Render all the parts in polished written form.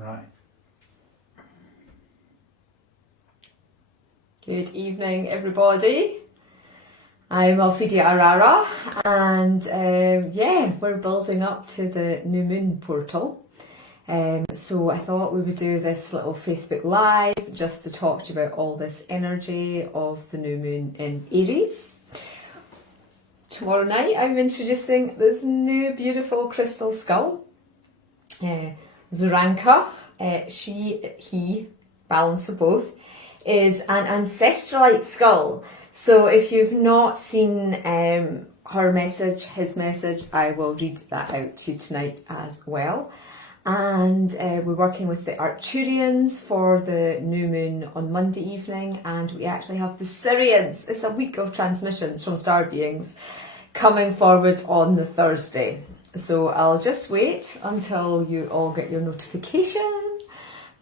Right. Good evening, everybody. I'm Alphedia Arara, and yeah, we're building up to the new moon portal. So I thought we would do this little Facebook Live just to talk to you about all this energy of the new moon in Aries. Tomorrow night I'm introducing this new beautiful crystal skull, Zuranka. He, balance of both, is an Ancestralite skull. So if you've not seen her message, his message, I will read that out to you tonight as well. And we're working with the Arcturians for the new moon on Monday evening, and we actually have the Syrians. It's a week of transmissions from star beings coming forward on the Thursday. So I'll just wait until you all get your notification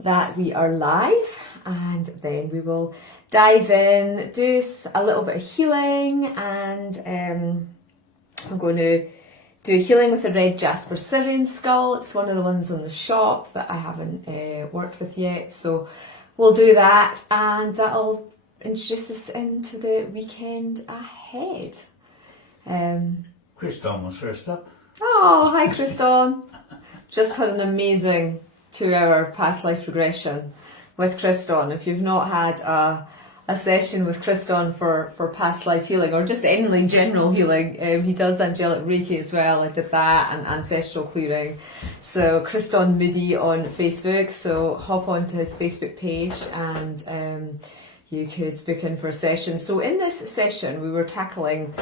that we are live, and then we will dive in, do a little bit of healing, and I'm going to do a healing with a red jasper Syrian skull. It's one of the ones in the shop that I haven't worked with yet, so we'll do that, and that'll introduce us into the weekend ahead. Christone was first up. Oh, hi Christone. Just had an amazing 2-hour past life regression with Christone. If you've not had a session with Christone for past life healing, or just any general healing, he does angelic Reiki as well. I did that, and ancestral clearing. So Christone Moody on Facebook, so hop onto his Facebook page and you could book in for a session. So in this session we were tackling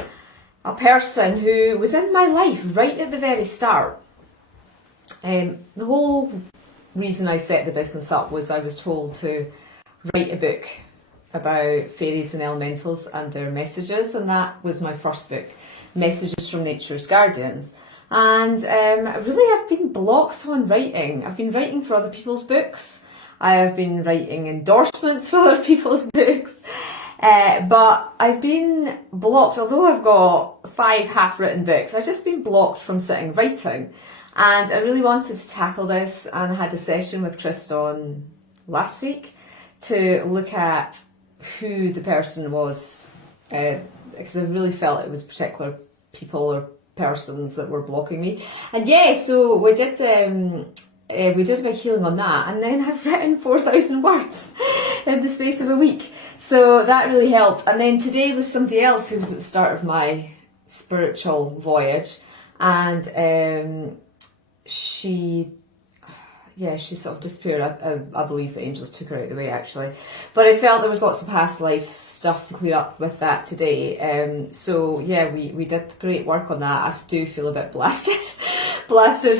a person who was in my life right at the very start. The whole reason I set the business up was I was told to write a book about fairies and elementals and their messages, and that was my first book, Messages from Nature's Guardians. And really I've been blocked on writing. I've been writing for other people's books. I have been writing endorsements for other people's books. But I've been blocked, although I've got 5 half-written books, I've just been blocked from sitting writing. And I really wanted to tackle this, and I had a session with Christone last week to look at who the person was, because I really felt it was particular people or persons that were blocking me. And yeah, so we did a big healing on that, and then I've written 4,000 words in the space of a week. So that really helped. And then today was somebody else who was at the start of my spiritual voyage, and she sort of disappeared. I believe the angels took her out of the way, actually. But I felt there was lots of past life stuff to clear up with that today. So yeah, we did great work on that. I do feel a bit blasted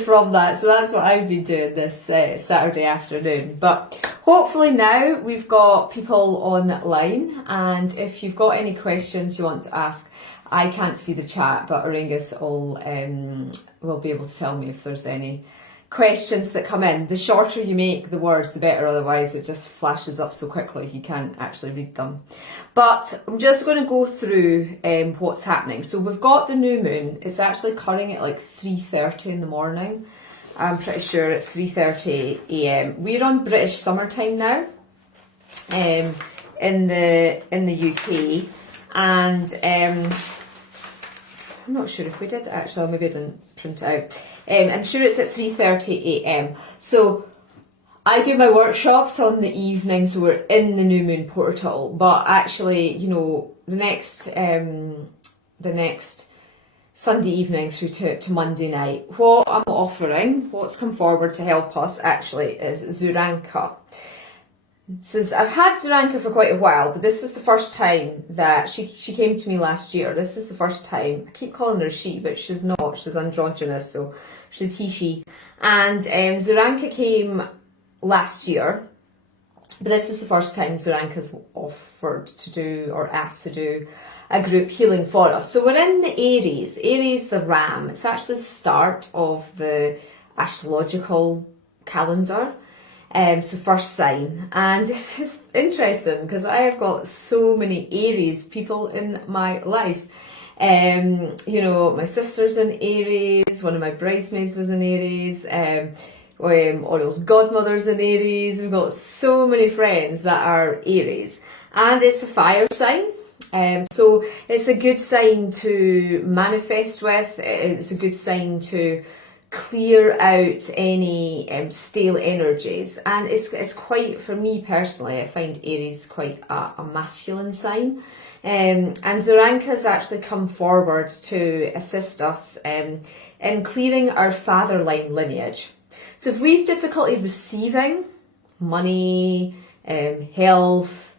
from that. So that's what I've been doing this Saturday afternoon. But hopefully now we've got people online, and if you've got any questions you want to ask, I can't see the chat, but Auraengus will be able to tell me if there's any questions that come in. The shorter you make the words, the better, otherwise it just flashes up so quickly you can't actually read them. But I'm just going to go through what's happening. So we've got the new moon. It's actually occurring at like 3:30 in the morning. I'm pretty sure it's 3:30 a.m. We're on British summertime now, in the UK, and I'm not sure if we did actually, maybe I didn't print it out. I'm sure it's at 3:30 a.m. So I do my workshops on the evening, so we're in the new moon portal. But actually, you know, the next Sunday evening through to Monday night, what I'm offering, what's come forward to help us actually, is Zuranka. Says I've had Zuranka for quite a while, but this is the first time that she came to me last year. This is the first time. I keep calling her she, but she's not. She's androgynous, so she's he, she. And Zuranka came last year, but this is the first time Zuranka's offered to do, or asked to do, a group healing for us. So we're in the Aries the ram. It's actually the start of the astrological calendar. So first sign, and this is interesting because I have got so many Aries people in my life. You know, my sister's in Aries, one of my bridesmaids was in Aries, Auriel's godmother's in Aries. We've got so many friends that are Aries, and it's a fire sign. So it's a good sign to manifest with. It's a good sign to clear out any stale energies, and it's quite, for me personally, I find Aries quite a masculine sign. And Zoranka has actually come forward to assist us in clearing our father line lineage. So if we've difficulty receiving money, health,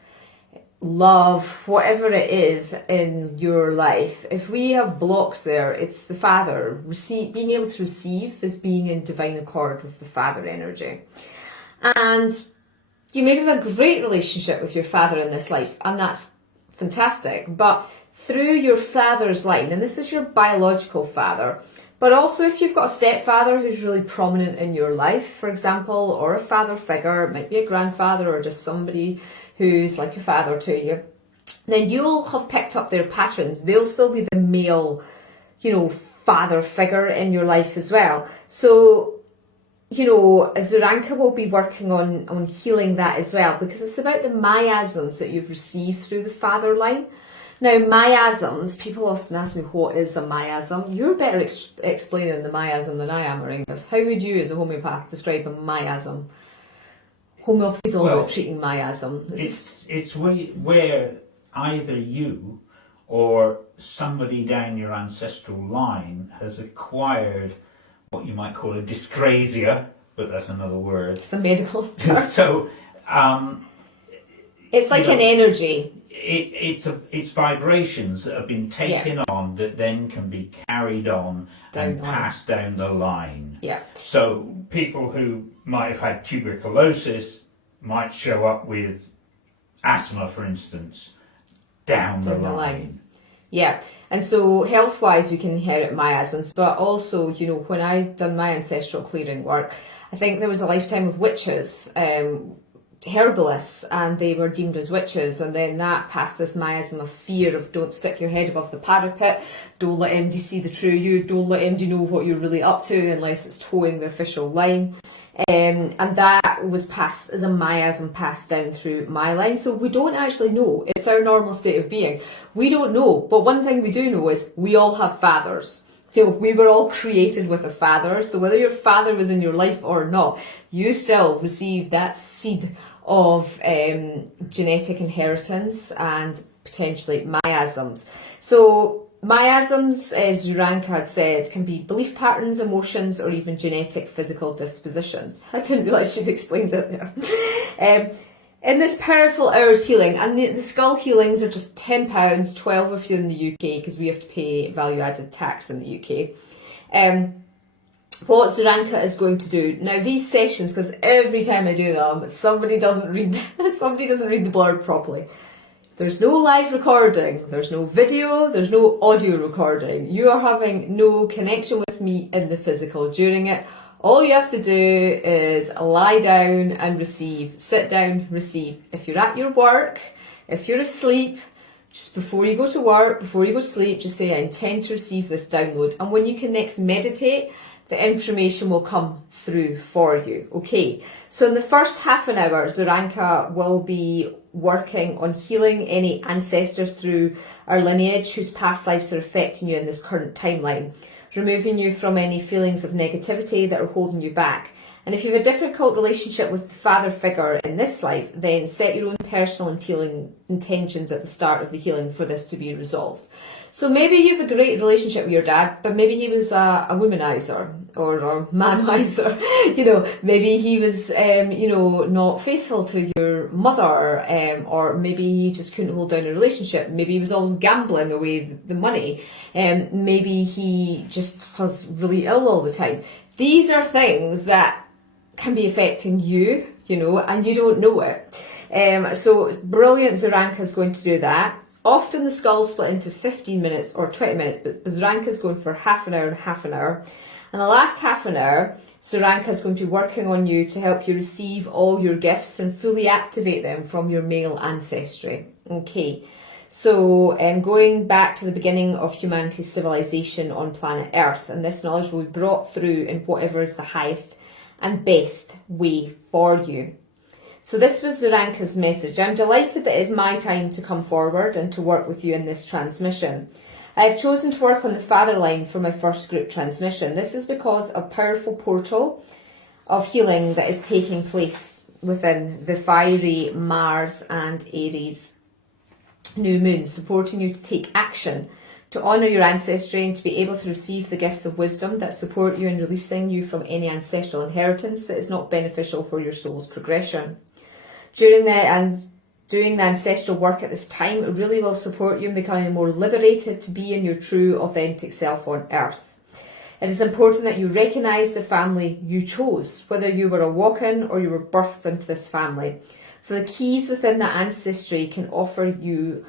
love, whatever it is in your life, if we have blocks there, it's the father. Being able to receive is being in divine accord with the father energy. And you maybe have a great relationship with your father in this life, and that's fantastic. But through your father's line, and this is your biological father, but also if you've got a stepfather who's really prominent in your life, for example, or a father figure, it might be a grandfather or just somebody who's like a father to you, then you'll have picked up their patterns. They'll still be the male, father figure in your life as well. So, Zoranka will be working on healing that as well, because it's about the miasms that you've received through the father line. Now, miasms, people often ask me, what is a miasm? You're better explaining the miasm than I am, Auraengus. How would you, as a homeopath, describe a miasm? Homeopathy is all about treating miasm. It's where either you or somebody down your ancestral line has acquired what you might call a dyscrasia, but that's another word. It's a medical term. So, it's like an energy. It's vibrations that have been taken on that then can be carried on and passed down the line. Yeah. So people who might have had tuberculosis might show up with asthma, for instance, down the line. Yeah, and so health-wise, we can inherit miasms, but also, when I done my ancestral clearing work, I think there was a lifetime of witches, herbalists, and they were deemed as witches, and then that passed this miasm of fear of don't stick your head above the parapet, don't let MD see the true you, don't let MD know what you're really up to unless it's towing the official line. And that was passed as a miasm passed down through my line. So we don't actually know. It's our normal state of being. We don't know. But one thing we do know is we all have fathers. We were all created with a father. So whether your father was in your life or not, you still received that seed of genetic inheritance and potentially miasms. So miasms, as Zoranka had said, can be belief patterns, emotions, or even genetic physical dispositions. I didn't realise she'd explained it there. In this powerful hours healing, and the skull healings are just £10, 12 if you're in the UK, because we have to pay value-added tax in the UK. What Zoranka is going to do now, these sessions, because every time I do them, somebody doesn't read the blurb properly. There's no live recording, there's no video, there's no audio recording. You are having no connection with me in the physical during it. All you have to do is lie down and receive. Sit down, receive. If you're at your work, if you're asleep, just before you go to work, before you go to sleep, just say, I intend to receive this download. And when you can next meditate, the information will come through for you. Okay, so in the first half an hour, Zoranka will be working on healing any ancestors through our lineage whose past lives are affecting you in this current timeline, removing you from any feelings of negativity that are holding you back. And if you have a difficult relationship with the father figure in this life, then set your own personal and healing intentions at the start of the healing for this to be resolved. So maybe you have a great relationship with your dad, but maybe he was a womanizer or a manizer. Maybe he was, not faithful to your mother, or maybe he just couldn't hold down a relationship. Maybe he was always gambling away the money. Maybe he just was really ill all the time. These are things that can be affecting you, and you don't know it. So brilliant Zoranka is going to do that. Often the skulls split into 15 minutes or 20 minutes, but Zoranka is going for half an hour and half an hour. And the last half an hour, Zoranka is going to be working on you to help you receive all your gifts and fully activate them from your male ancestry. Okay, so going back to the beginning of humanity's civilization on planet Earth, and this knowledge will be brought through in whatever is the highest and best way for you. So this was Zaranka's message. I'm delighted that it's my time to come forward and to work with you in this transmission. I have chosen to work on the father line for my first group transmission. This is because of a powerful portal of healing that is taking place within the fiery Mars and Aries new moon, supporting you to take action, to honour your ancestry and to be able to receive the gifts of wisdom that support you in releasing you from any ancestral inheritance that is not beneficial for your soul's progression. Doing the ancestral work at this time really will support you in becoming more liberated to be in your true, authentic self on earth. It is important that you recognise the family you chose, whether you were a walk-in or you were birthed into this family. For the keys within that ancestry can offer you,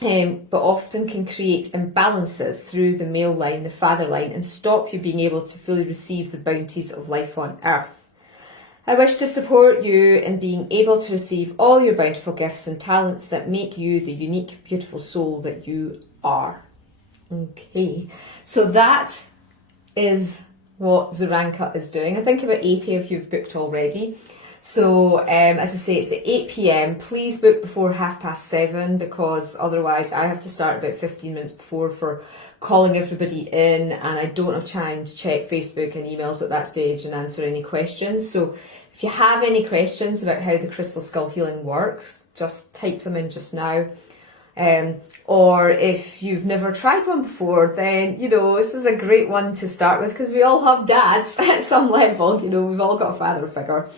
but often can create imbalances through the male line, the father line, and stop you being able to fully receive the bounties of life on earth. I wish to support you in being able to receive all your bountiful gifts and talents that make you the unique, beautiful soul that you are. Okay, so that is what Zaranka is doing. I think about 80 of you have booked already. So as I say, it's at 8 p.m. Please book before 7:30 because otherwise I have to start about 15 minutes before for calling everybody in, and I don't have time to check Facebook and emails at that stage and answer any questions. So if you have any questions about how the crystal skull healing works, just type them in just now. Or if you've never tried one before, then, this is a great one to start with because we all have dads at some level. We've all got a father figure.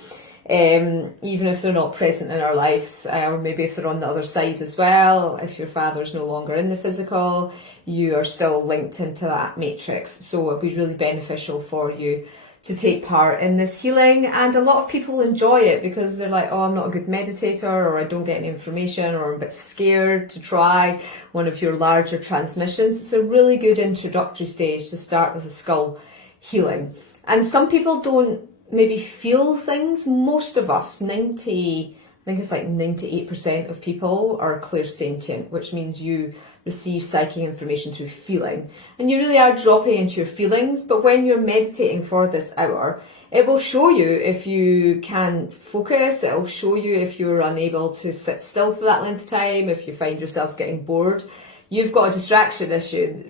Even if they're not present in our lives, or maybe if they're on the other side as well. If your father's no longer in the physical, you are still linked into that matrix. So it'll be really beneficial for you to take part in this healing. And a lot of people enjoy it because they're like, oh, I'm not a good meditator, or I don't get any information, or I'm a bit scared to try one of your larger transmissions. It's a really good introductory stage to start with the skull healing. And some people don't maybe feel things. Most of us, 98% of people are clairsentient, which means you receive psychic information through feeling. And you really are dropping into your feelings, but when you're meditating for this hour, it will show you if you can't focus, it will show you if you're unable to sit still for that length of time, if you find yourself getting bored. You've got a distraction issue.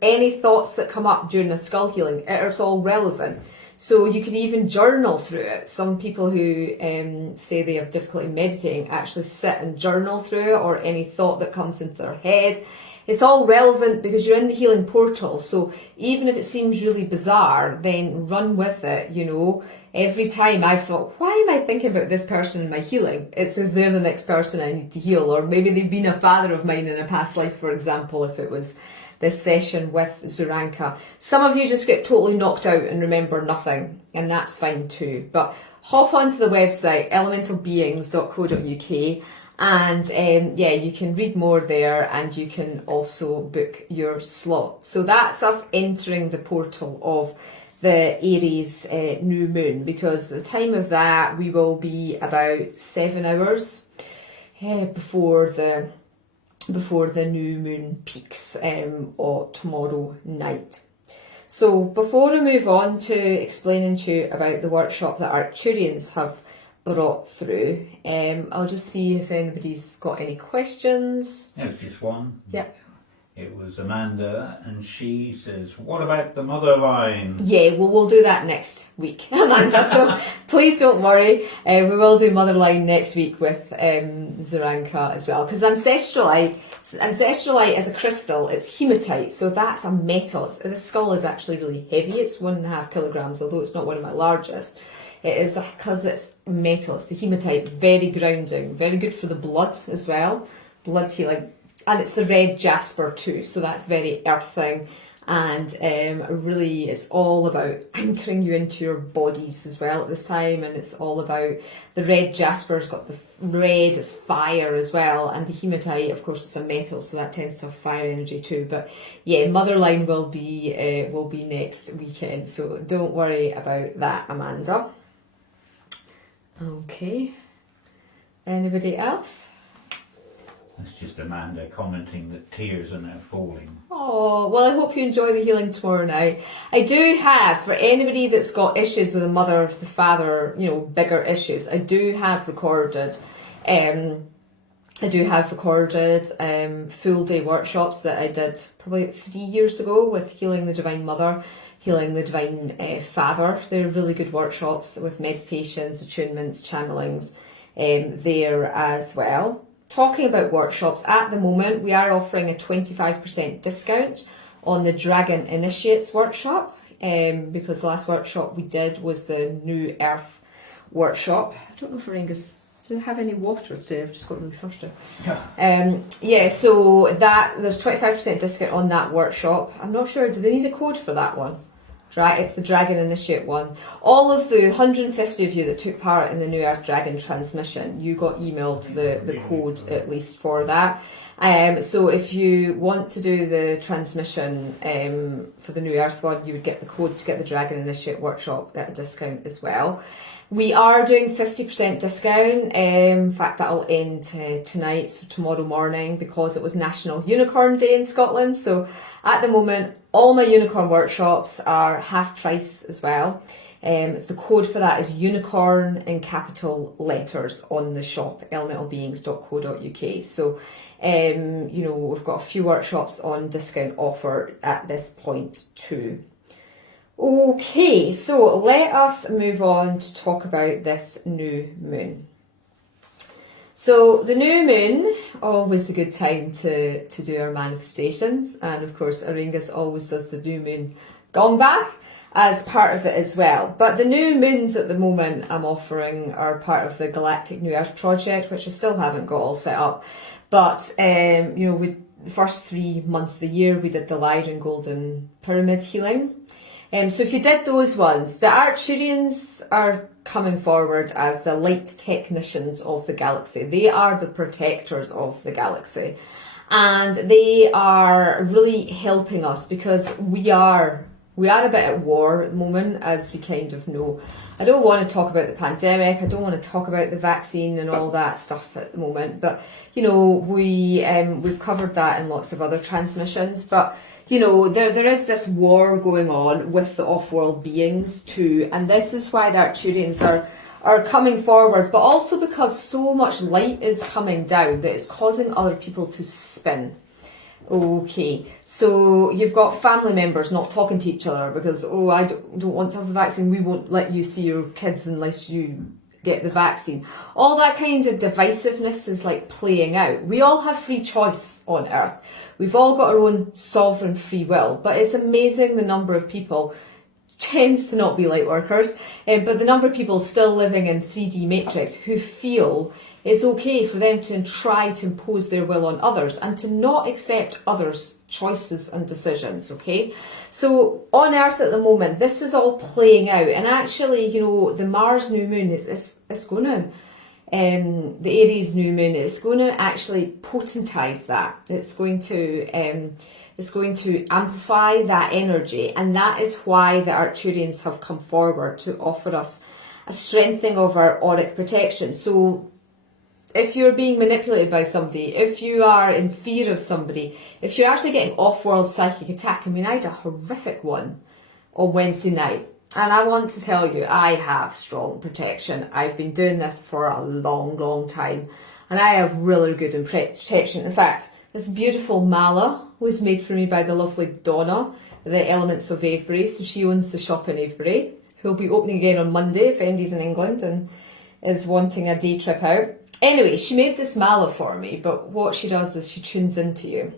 Any thoughts that come up during a skull healing, it's all relevant. So you can even journal through it. Some people who say they have difficulty meditating actually sit and journal through it, or any thought that comes into their head. It's all relevant because you're in the healing portal. So even if it seems really bizarre, then run with it, Every time I've thought, why am I thinking about this person in my healing? It's because they're the next person I need to heal. Or maybe they've been a father of mine in a past life, for example, if it was this session with Zaranka. Some of you just get totally knocked out and remember nothing, and that's fine too. But hop onto the website, elementalbeings.co.uk, and you can read more there, and you can also book your slot. So that's us entering the portal of the Aries new moon, because the time of that we will be about 7 hours before the new moon peaks or tomorrow night. So before we move on to explaining to you about the workshop that Arcturians have brought through, I'll just see if anybody's got any questions. There's just one. Yeah. It was Amanda, and she says, what about the mother line? Yeah, well, we'll do that next week, Amanda, so please don't worry. We will do mother line next week with Zaranka as well, because Ancestralite as a crystal, it's hematite, so that's a metal. The skull is actually really heavy. It's 1.5 kilograms, although it's not one of my largest. It is because it's metal. It's the hematite, very grounding, very good for the blood as well, blood healing. And it's the red jasper too, so that's very earthing, and really it's all about anchoring you into your bodies as well at this time. And it's all about the red jasper's got the red as fire as well, and the hematite, of course, it's a metal, so that tends to have fire energy too. But yeah, motherline will be next weekend, so don't worry about that, Amanda. Okay, anybody else? That's just Amanda commenting that tears are now falling. Oh, well, I hope you enjoy the healing tomorrow night. I do have, for anybody that's got issues with the mother, the father, you know, bigger issues, I do have recorded full day workshops that I did probably 3 years ago with Healing the Divine Mother, Healing the Divine Father. They're really good workshops with meditations, attunements, channelings there as well. Talking about workshops, at the moment we are offering a 25% discount on the Dragon Initiates workshop, because the last workshop we did was the New Earth workshop. I don't know if Auraengus, do they have any water today? I've just got really thirsty. Yeah, so that there's 25% discount on that workshop. I'm not sure, do they need a code for that one? Right, it's the Dragon Initiate one. All of the 150 of you that took part in the New Earth Dragon transmission, you got emailed the code at least for that. So if you want to do the transmission for the New Earth one, you would get the code to get the Dragon Initiate workshop at a discount as well. We are doing 50% discount. In fact, that'll end tonight, so tomorrow morning, because it was National Unicorn Day in Scotland. So at the moment, all my unicorn workshops are half price as well. The code for that is unicorn in capital letters on the shop, elementalbeings.co.uk. So, you know, we've got a few workshops on discount offer at this point too. Okay, so let us move on to talk about this new moon. So the new moon, always a good time to do our manifestations, and of course Auraengus always does the new moon gong bath as part of it as well. But the new moons at the moment I'm offering are part of the Galactic New Earth project, which I still haven't got all set up. But you know, with the first 3 months of the year we did the Lyran Golden Pyramid healing. So if you did those ones, the Arcturians are coming forward as the light technicians of the galaxy. They are the protectors of the galaxy. And they are really helping us because we are a bit at war at the moment, as we kind of know. I don't want to talk about the pandemic. I don't want to talk about the vaccine and all that stuff at the moment. But, you know, we've covered that in lots of other transmissions. But you know, there is this war going on with the off-world beings too, and this is why the Arcturians are coming forward, but also because so much light is coming down that it's causing other people to spin. Okay, so you've got family members not talking to each other because, oh, I don't want to have the vaccine, we won't let you see your kids unless you get the vaccine. All that kind of divisiveness is like playing out. We all have free choice on Earth. We've all got our own sovereign free will, but it's amazing the number of people, tends to not be light workers, but the number of people still living in 3D matrix who feel it's okay for them to try to impose their will on others and to not accept others' choices and decisions, okay? So on Earth at the moment, this is all playing out, and actually, you know, the Mars new moon is going to, the Aries new moon is going to actually potentize that. It's going to amplify that energy, and that is why the Arcturians have come forward to offer us a strengthening of our auric protection. So if you're being manipulated by somebody, if you are in fear of somebody, if you're actually getting off-world psychic attack, I mean, I had a horrific one on Wednesday night. And I want to tell you, I have strong protection. I've been doing this for a long, long time. And I have really good protection. In fact, this beautiful mala was made for me by the lovely Donna, the Elements of Avebury. So she owns the shop in Avebury, who'll be opening again on Monday if anybody's in England and is wanting a day trip out. Anyway, she made this mala for me, but what she does is she tunes into you.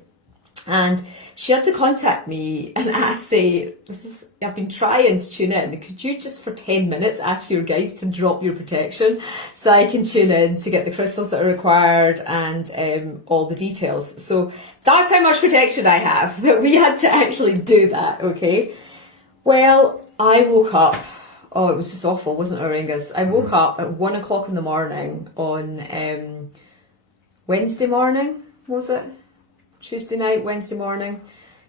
And she had to contact me and say, I've been trying to tune in. Could you just for 10 minutes ask your guys to drop your protection so I can tune in to get the crystals that are required and all the details. So that's how much protection I have, that we had to actually do that, okay? Well, I woke up. Oh, it was just awful, wasn't it, Auraengus? I woke up at 1 o'clock in the morning on Wednesday morning, was it? Tuesday night, Wednesday morning?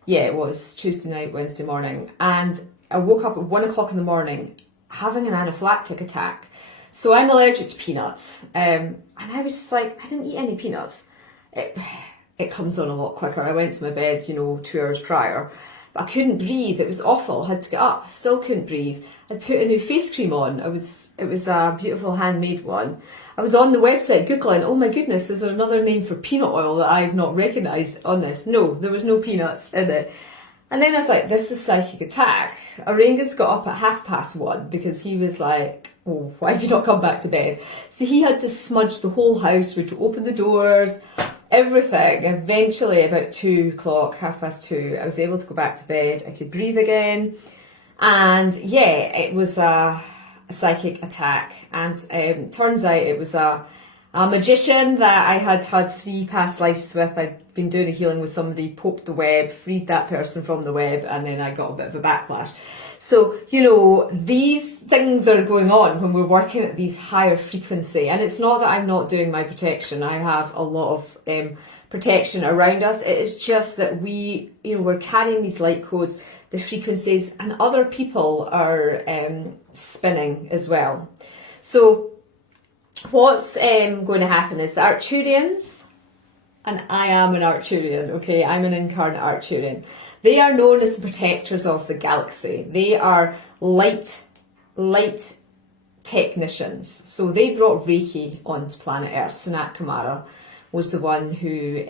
Yeah, it was Tuesday night, Wednesday morning. And I woke up at 1 o'clock in the morning having an anaphylactic attack. So I'm allergic to peanuts. And I was just like, I didn't eat any peanuts. it comes on a lot quicker. I went to my bed, 2 hours prior, but I couldn't breathe. It was awful. I had to get up. Still couldn't breathe. I'd put a new face cream on. It was a beautiful handmade one. I was on the website Googling, oh my goodness, is there another name for peanut oil that I've not recognised on this? No, there was no peanuts in it. And then I was like, this is psychic attack. Auraengus got up at 1:30 because he was like, oh, why have you not come back to bed? So he had to smudge the whole house, which opened the doors, everything. Eventually, about 2 o'clock, 2:30, I was able to go back to bed. I could breathe again. And yeah, it was a psychic attack. And turns out it was a magician that I had 3 past lives with. I'd been doing a healing with somebody, poked the web, freed that person from the web, and then I got a bit of a backlash. So, these things are going on when we're working at these higher frequency. And it's not that I'm not doing my protection. I have a lot of protection around us. It is just that we're carrying these light codes, the frequencies, and other people are spinning as well. So what's going to happen is the Arcturians, and I am an Arcturian, okay? I'm an incarnate Arcturian. They are known as the protectors of the galaxy. They are light technicians. So they brought Reiki onto planet Earth. Sanat Kumara was the one who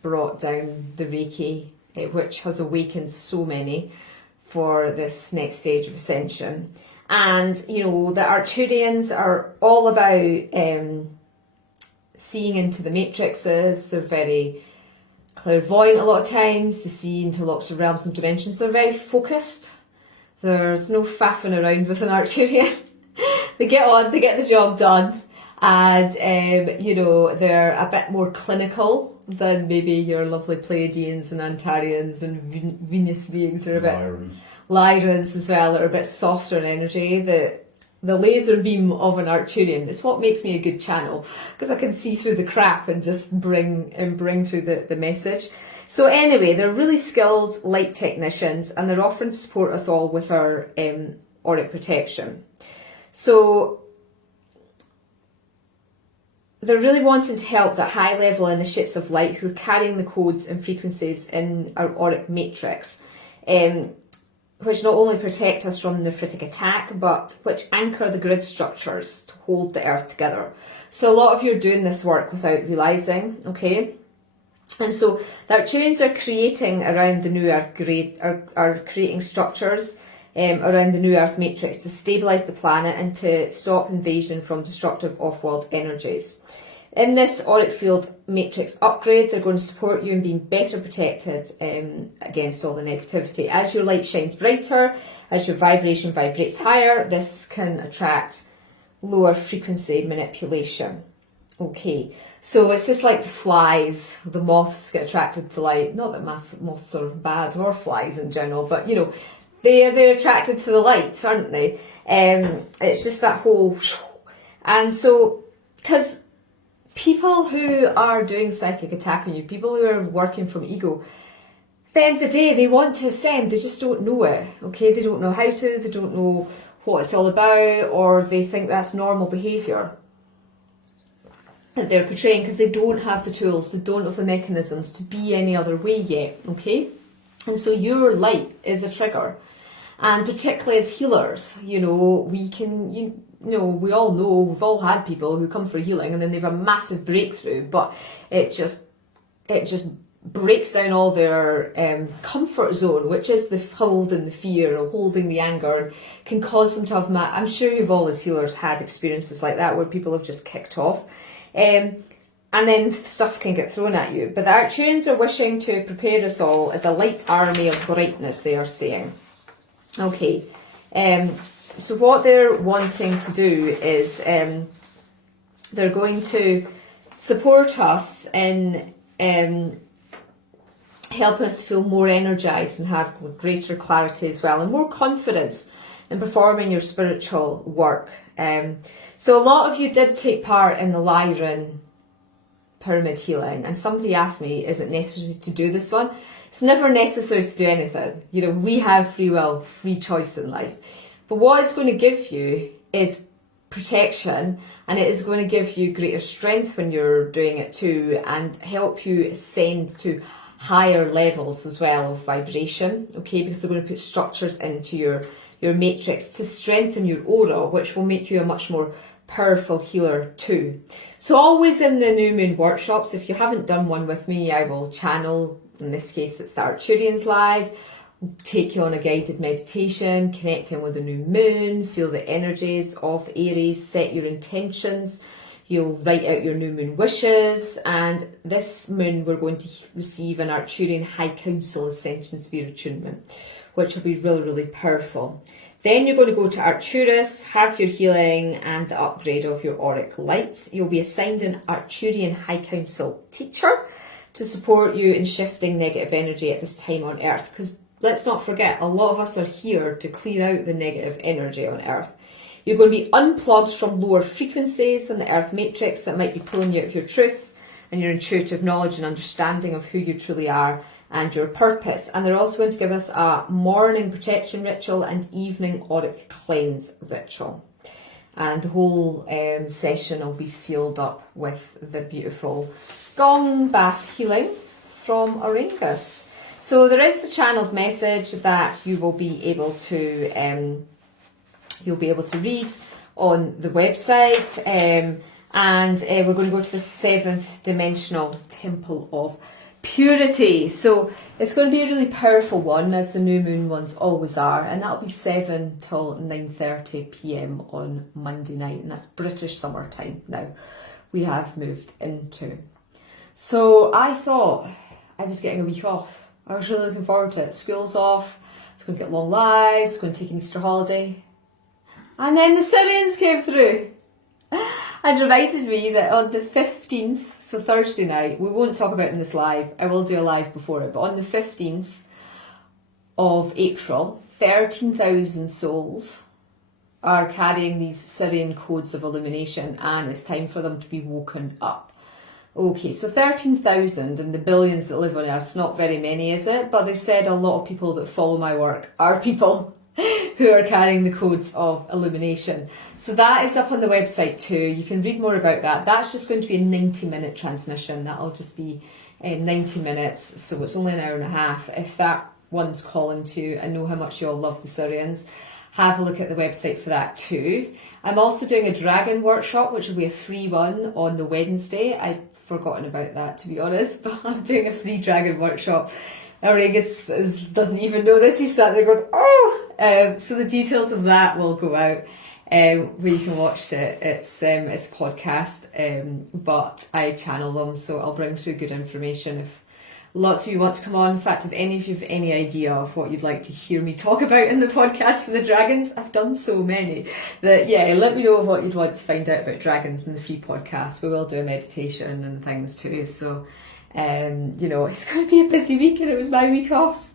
brought down the Reiki, which has awakened so many for this next stage of ascension. And, the Arcturians are all about seeing into the matrices. They're very clairvoyant a lot of times. They see into lots of realms and dimensions. They're very focused. There's no faffing around with an Arcturian. They get on, they get the job done. And, they're a bit more clinical than maybe your lovely Pleiadians and Antarians and Venus beings are a bit... Lyrans as well, that are a bit softer in energy. The laser beam of an Arcturian is what makes me a good channel, because I can see through the crap and just bring through the message. So anyway, they're really skilled light technicians, and they're offering to support us all with our auric protection. So they're really wanting to help that high level initiates of light who are carrying the codes and frequencies in our auric matrix, which not only protect us from nephritic attack, but which anchor the grid structures to hold the earth together. So a lot of you are doing this work without realising, okay? And so the Arcturians are creating around the new earth grid, are creating structures around the new earth matrix to stabilise the planet and to stop invasion from destructive off-world energies. In this auric field matrix upgrade, they're going to support you in being better protected against all the negativity. As your light shines brighter, as your vibration vibrates higher, this can attract lower frequency manipulation. Okay, so it's just like the flies, the moths get attracted to the light. Not that moths are bad, or flies in general, but they're attracted to the light, aren't they? It's just that whole... And so, because people who are doing psychic attack on you, people who are working from ego, at the end of the day, they want to ascend, they just don't know it, okay? They don't know how to, they don't know what it's all about, or they think that's normal behaviour that they're portraying because they don't have the tools, they don't have the mechanisms to be any other way yet, okay? And so your light is a trigger. And particularly as healers, we can, we all know, we've all had people who come for healing and then they've a massive breakthrough, but it just breaks down all their comfort zone, which is the holding the fear or holding the anger, can cause them to have, I'm sure you've all as healers had experiences like that where people have just kicked off. And then stuff can get thrown at you. But the Arcturians are wishing to prepare us all as a light army of brightness, they are saying. Okay, so what they're wanting to do is they're going to support us in helping us feel more energised and have greater clarity as well, and more confidence in performing your spiritual work. So a lot of you did take part in the Lyran pyramid healing, and somebody asked me, is it necessary to do this one? It's never necessary to do anything. We have free will, free choice in life. But what it's going to give you is protection, and it is going to give you greater strength when you're doing it too, and help you ascend to higher levels as well of vibration, okay, because they're going to put structures into your matrix to strengthen your aura, which will make you a much more powerful healer too. So always in the new moon workshops, if you haven't done one with me, I will channel, in this case it's the Arcturians live, take you on a guided meditation, connecting with the new moon, feel the energies of Aries, set your intentions, you'll write out your new moon wishes, and this moon we're going to receive an Arcturian High Council Ascension Sphere attunement, which will be really, really powerful. Then you're going to go to Arcturus, have your healing and the upgrade of your auric light. You'll be assigned an Arcturian High Council teacher to support you in shifting negative energy at this time on Earth, because let's not forget, a lot of us are here to clear out the negative energy on Earth. You're going to be unplugged from lower frequencies in the Earth matrix that might be pulling you out of your truth and your intuitive knowledge and understanding of who you truly are and your purpose. And they're also going to give us a morning protection ritual and evening auric cleanse ritual. And the whole session will be sealed up with the beautiful gong bath healing from Auraengus. So there is the channeled message that you will be able to read on the website, and we're going to go to the 7th dimensional temple of purity. So it's going to be a really powerful one, as the new moon ones always are, and that'll be 7 till 9:30 p.m. on Monday night, and that's British summer time now we have moved into. So I thought I was getting a week off. I was really looking forward to it. School's off, it's going to get long lives, it's going to take an Easter holiday. And then the Syrians came through and reminded me that on the 15th, so Thursday night, we won't talk about it in this live, I will do a live before it, but on the 15th of April, 13,000 souls are carrying these Syrian codes of illumination, and it's time for them to be woken up. Okay, so 13,000 and the billions that live on Earth, it's not very many, is it? But they've said a lot of people that follow my work are people who are carrying the codes of illumination. So that is up on the website too. You can read more about that. That's just going to be a 90-minute transmission. That'll just be 90 minutes, so it's only an hour and a half. If that one's calling to you, I know how much you all love the Syrians. Have a look at the website for that too. I'm also doing a dragon workshop, which will be a free one on the Wednesday. I'd forgotten about that, to be honest, but I'm doing a free dragon workshop. Auraengus doesn't even know this. He's starting to go, oh! So the details of that will go out where you can watch it. It's a podcast, but I channel them, so I'll bring through good information if lots of you want to come on. In fact, if any of you have any idea of what you'd like to hear me talk about in the podcast for the dragons, I've done so many that, yeah, let me know what you'd want to find out about dragons in the free podcast. We will do a meditation and things too. So, it's going to be a busy week, and it was my week off.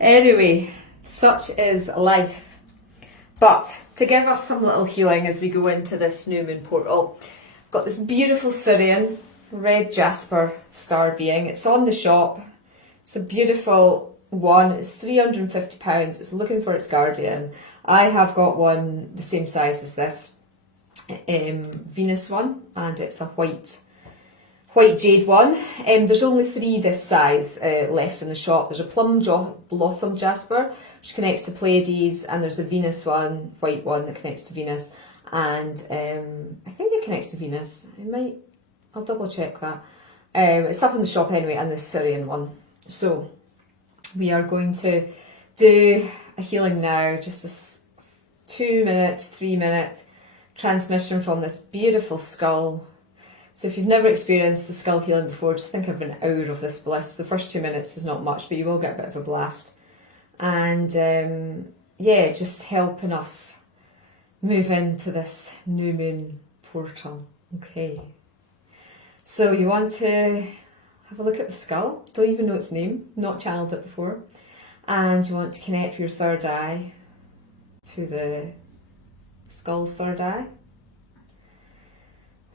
Anyway, such is life. But to give us some little healing as we go into this new moon portal, I've got this beautiful Syrian red jasper star being. It's on the shop. It's a beautiful one. It's £350. It's looking for its guardian. I have got one the same size as this Venus one, and it's a white jade one. There's only 3 this size left in the shop. There's a plum blossom jasper, which connects to Pleiades, and there's a Venus one, white one, that connects to Venus, and I think it connects to Venus. I'll double check that. It's up in the shop anyway, and the Syrian one. So we are going to do a healing now, just this 2-minute, 3-minute transmission from this beautiful skull. So if you've never experienced the skull healing before, just think of an hour of this bliss. The first 2 minutes is not much, but you will get a bit of a blast. And just helping us move into this new moon portal. Okay. So you want to have a look at the skull. Don't even know its name, not channeled it before. And you want to connect your third eye to the skull's third eye.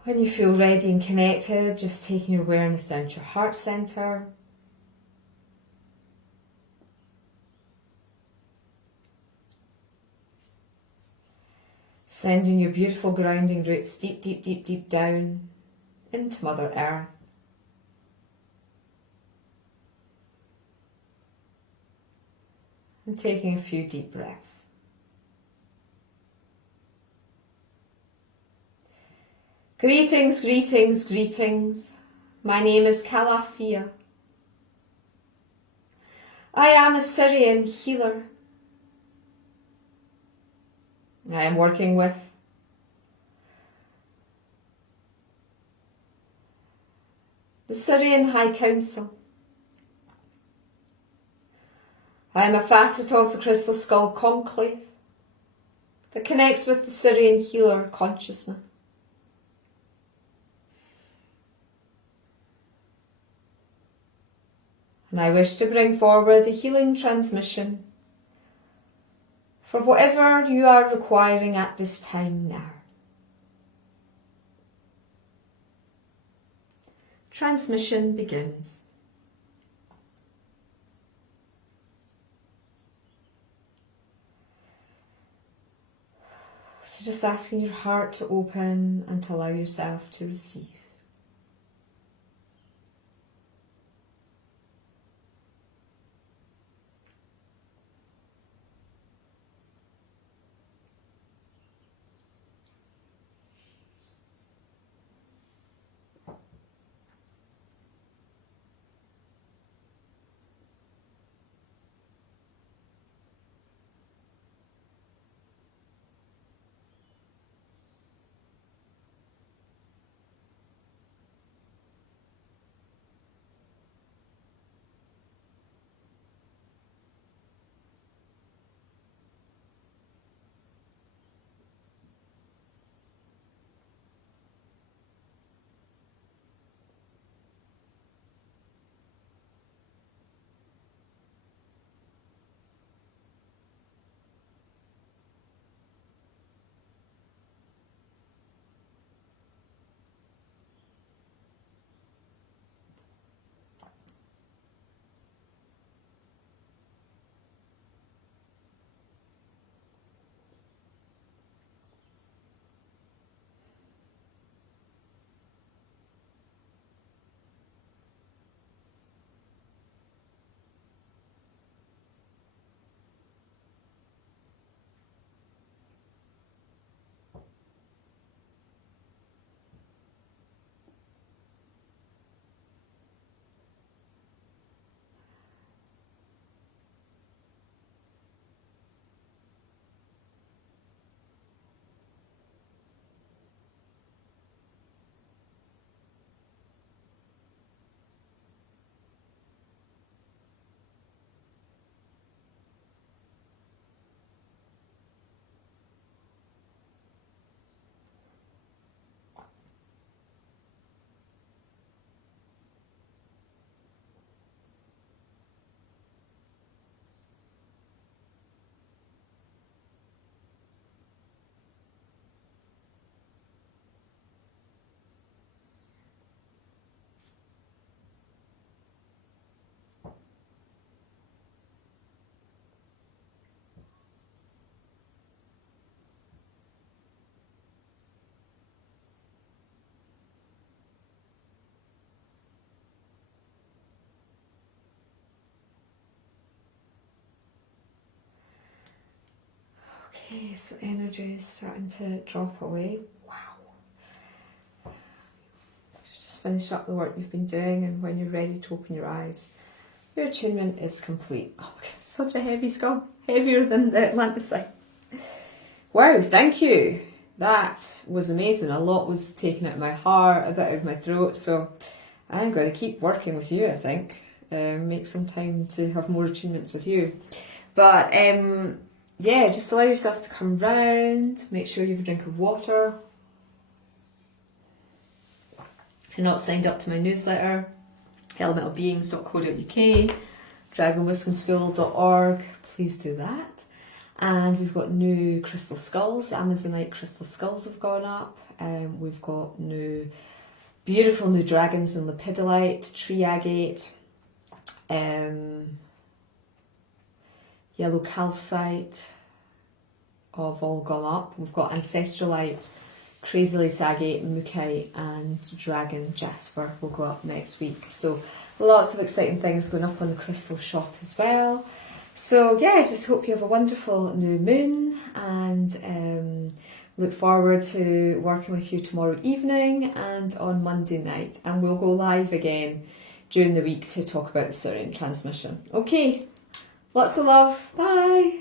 When you feel ready and connected, just taking your awareness down to your heart centre. Sending your beautiful grounding roots deep, deep, deep, deep down into Mother Earth. And taking a few deep breaths. Greetings, greetings, greetings. My name is Alphedia. I am a Syrian healer. I am working with the Syrian High Council. I am a facet of the Crystal Skull Conclave that connects with the Syrian healer consciousness. And I wish to bring forward a healing transmission for whatever you are requiring at this time now. Transmission begins. So just asking your heart to open and to allow yourself to receive. Okay, so energy is starting to drop away. Wow. Just finish up the work you've been doing, and when you're ready to open your eyes, your attunement is complete. Oh my God, such a heavy skull. Heavier than the Atlanticite. Wow, thank you. That was amazing. A lot was taken out of my heart, a bit out of my throat, so I'm going to keep working with you, I think. Make some time to have more attunements with you. But yeah, just allow yourself to come round. Make sure you have a drink of water. If you're not signed up to my newsletter, elementalbeings.co.uk, dragonwisdomschool.org, please do that. And we've got new crystal skulls. Amazonite crystal skulls have gone up. We've got beautiful new dragons in Lepidolite, tree agate, yellow calcite, have all gone up. We've got Ancestralite, Crazily Saggy, Mookai and Dragon Jasper will go up next week. So lots of exciting things going up on the crystal shop as well. So yeah, just hope you have a wonderful new moon, and look forward to working with you tomorrow evening and on Monday night. And we'll go live again during the week to talk about the Saurian transmission. Okay, lots of love. Bye.